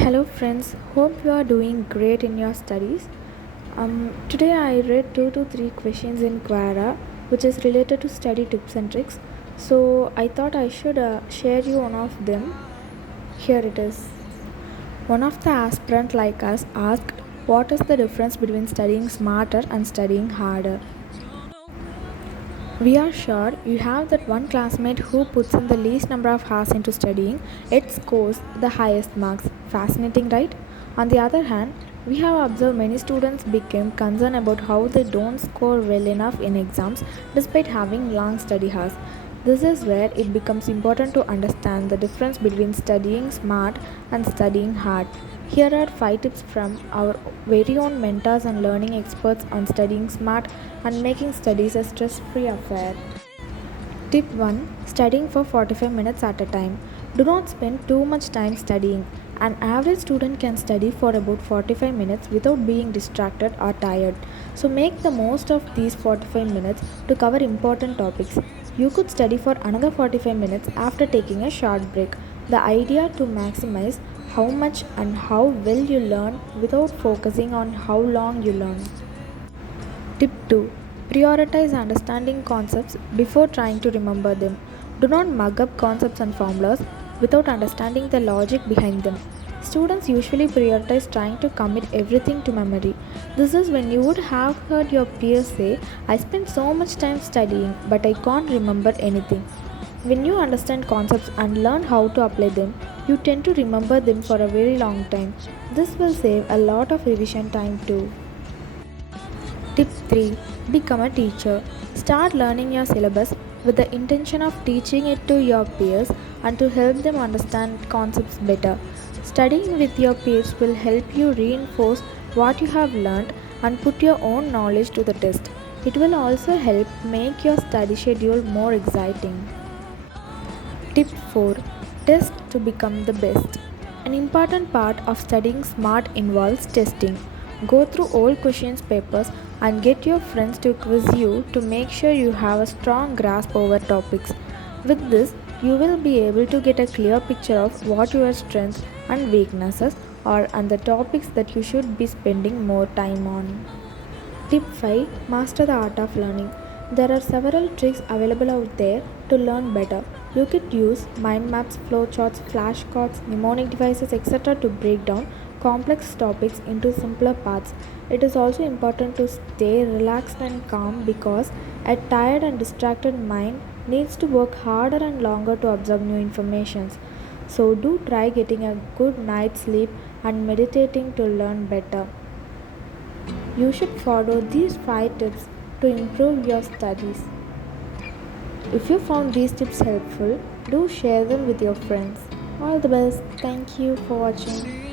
Hello, friends. Hope you are doing great in your studies. Today I read 2 to 3 questions in Quora, which is related to study tips and tricks. So I thought I should share you one of them. Here it is. One of the aspirant like us asked, "What is the difference between studying smarter and studying harder?" We are sure you have that one classmate who puts in the least number of hours into studying, yet scores the highest marks. Fascinating, right? On the other hand, we have observed many students become concerned about how they don't score well enough in exams despite having long study hours. This is where it becomes important to understand the difference between studying smart and studying hard. Here are 5 tips from our very own mentors and learning experts on studying smart and making studies a stress free affair. Tip 1: Studying for 45 minutes at a time. Do not spend too much time studying. An average student can study for about 45 minutes without being distracted or tired. So make the most of these 45 minutes to cover important topics. You could study for another 45 minutes after taking a short break. The idea to maximize how much and how well you learn without focusing on how long you learn. Tip 2: Prioritize understanding concepts before trying to remember them. Do not mug up concepts and formulas without understanding the logic behind them. Students usually prioritize trying to commit everything to memory. This is when you would have heard your peers say, "I spent so much time studying, but I can't remember anything." When you understand concepts and learn how to apply them, you tend to remember them for a very long time. This will save a lot of revision time too. Tip 3: Become a teacher. Start learning your syllabus with the intention of teaching it to your peers and to help them understand concepts better. Studying with your peers will help you reinforce what you have learned and put your own knowledge to the test. It will also help make your study schedule more exciting. Tip 4: Test to become the best. An important part of studying smart involves testing. Go through old questions papers and get your friends to quiz you to make sure you have a strong grasp over topics. With this, you will be able to get a clear picture of what your strengths and weaknesses are and the topics that you should be spending more time on. Tip 5: Master the art of learning. There are several tricks available out there to learn better. You could use mind maps, flowcharts, flashcards, mnemonic devices, etc. to break down complex topics into simpler paths. It is also important to stay relaxed and calm because a tired and distracted mind needs to work harder and longer to absorb new information. So do try getting a good night's sleep and meditating to learn better. You should follow these 5 tips to improve your studies. If you found these tips helpful, do share them with your friends. All the best. Thank you for watching.